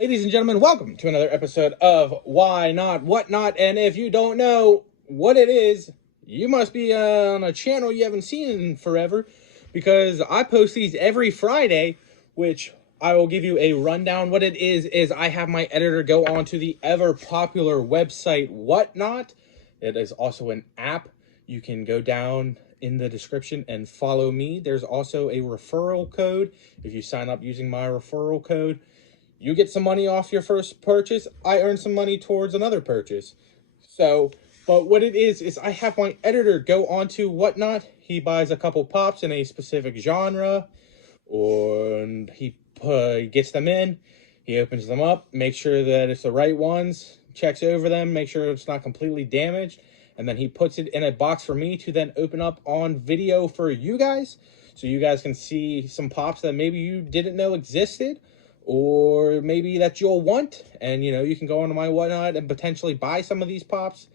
Ladies and gentlemen, welcome to another episode of Why Not, Whatnot. And if you don't know what it is, you must be on a channel you haven't seen in forever, because I post these every Friday, which I will give you a rundown. What it is I have my editor go on to the ever popular website Whatnot. It is also an app. You can go down in the description and follow me. There's also a referral code. If you sign up using my referral code, you get some money off your first purchase. I earn some money towards another purchase. So, but what it is I have my editor go onto Whatnot. He buys a couple pops in a specific genre, and he gets them in. He opens them up, makes sure that it's the right ones, checks over them, make sure it's not completely damaged, and then he puts it in a box for me to then open up on video for you guys, so you guys can see some pops that maybe you didn't know existed, or maybe that you'll want. And you can go onto my Whatnot and potentially buy some of these pops.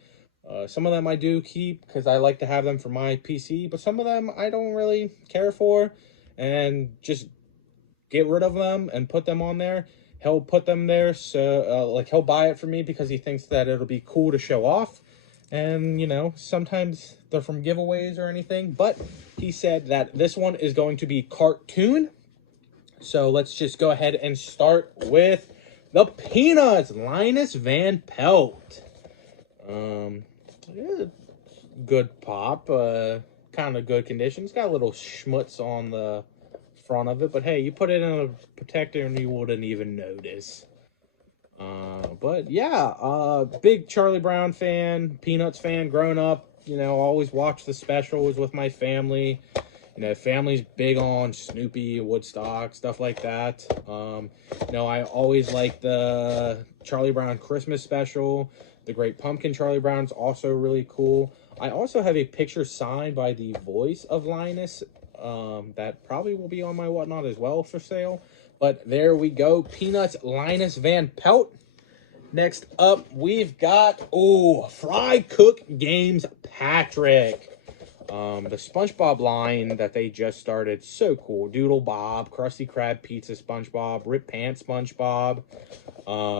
Some of them I do keep because I like to have them for my PC, but some of them I don't really care for, and just get rid of them and put them on there. He'll put them there, so like he'll buy it for me because he thinks that it'll be cool to show off. And sometimes they're from giveaways or anything, but he said that this one is going to be cartoon. So let's just go ahead and start with the Peanuts, Linus Van Pelt. Yeah, good pop, kind of good condition. It's got a little schmutz on the front of it, but hey, you put it in a protector and you wouldn't even notice. But yeah, big Charlie Brown fan, Peanuts fan growing up. Always watch the specials with my family. Family's big on Snoopy, Woodstock, stuff like that. I always like the Charlie Brown Christmas special. The Great Pumpkin Charlie Brown's also really cool. I also have a picture signed by the voice of Linus that probably will be on my Whatnot as well for sale. But there we go. Peanuts, Linus Van Pelt. Next up, we've got, Fry Cook Games Patrick. The SpongeBob line that they just started, so cool. Doodle Bob, Krusty Krab Pizza SpongeBob, Rip Pants SpongeBob,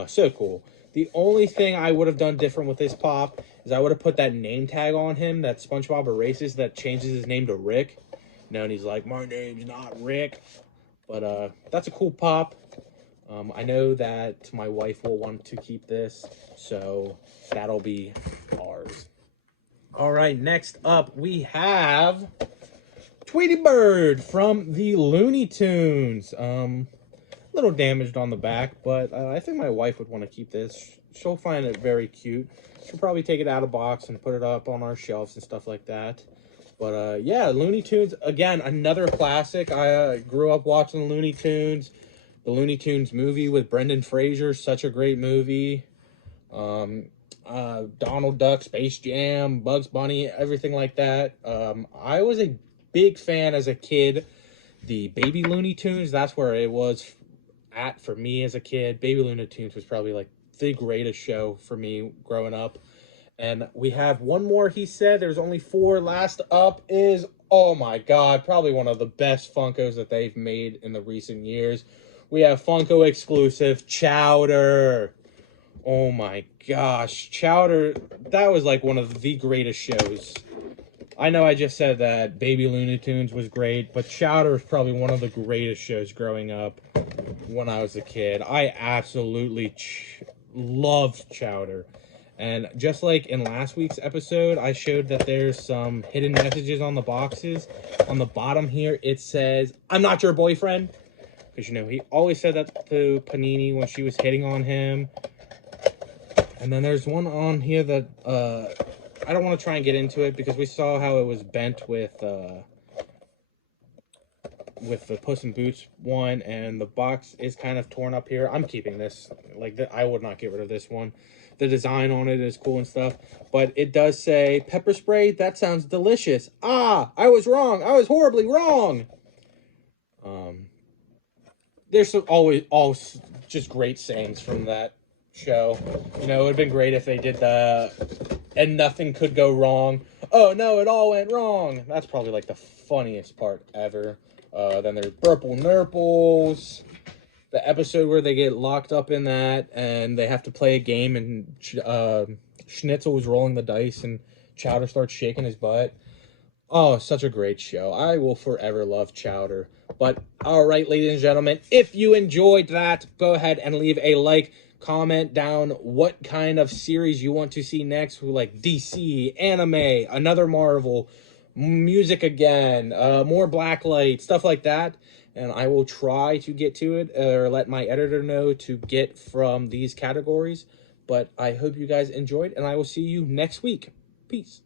so cool. The only thing I would have done different with this pop is I would have put that name tag on him that SpongeBob erases that changes his name to Rick. And he's like, my name's not Rick. But that's a cool pop. I know that my wife will want to keep this, so that'll be ours. All right, next up we have Tweety Bird from the Looney Tunes. Little damaged on the back, but I think my wife would want to keep this. She'll find it very cute. She'll probably take it out of box and put it up on our shelves and stuff like that. But yeah, Looney Tunes, again, another classic. I grew up watching the Looney Tunes. The Looney Tunes movie with Brendan Fraser, such a great movie. Donald Duck, Space Jam, Bugs Bunny, everything like that. I was a big fan as a kid. The Baby Looney Tunes, that's where it was at for me as a kid. Baby Looney Tunes was probably like the greatest show for me growing up. And we have one more, he said. There's only 4. Last up is, oh my god, probably one of the best Funkos that they've made in the recent years. We have Funko exclusive Chowder. Oh my gosh, Chowder, that was like one of the greatest shows. I know I just said that Baby Looney Tunes was great, but Chowder was probably one of the greatest shows growing up when I was a kid. I absolutely loved Chowder. And just like in last week's episode, I showed that there's some hidden messages on the boxes. On the bottom here, it says, I'm not your boyfriend. Because, he always said that to Panini when she was hitting on him. And then there's one on here that, I don't want to try and get into it because we saw how it was bent with the Puss in Boots one, and the box is kind of torn up here. I'm keeping this. I would not get rid of this one. The design on it is cool and stuff, but it does say, pepper spray, that sounds delicious. Ah, I was wrong. I was horribly wrong. There's all just great sayings from that show. It would have been great if they did and nothing could go wrong. Oh no, it all went wrong. That's probably like the funniest part ever. Then there's Purple Nurples. the episode where they get locked up in that and they have to play a game, and Schnitzel was rolling the dice and Chowder starts shaking his butt. Oh, such a great show. I will forever love Chowder. But all right, ladies and gentlemen, if you enjoyed that, go ahead and leave a like, comment down what kind of series you want to see next, like DC, anime, another Marvel, music again, more Blacklight, stuff like that. And I will try to get to it, or let my editor know to get from these categories. But I hope you guys enjoyed, and I will see you next week. Peace.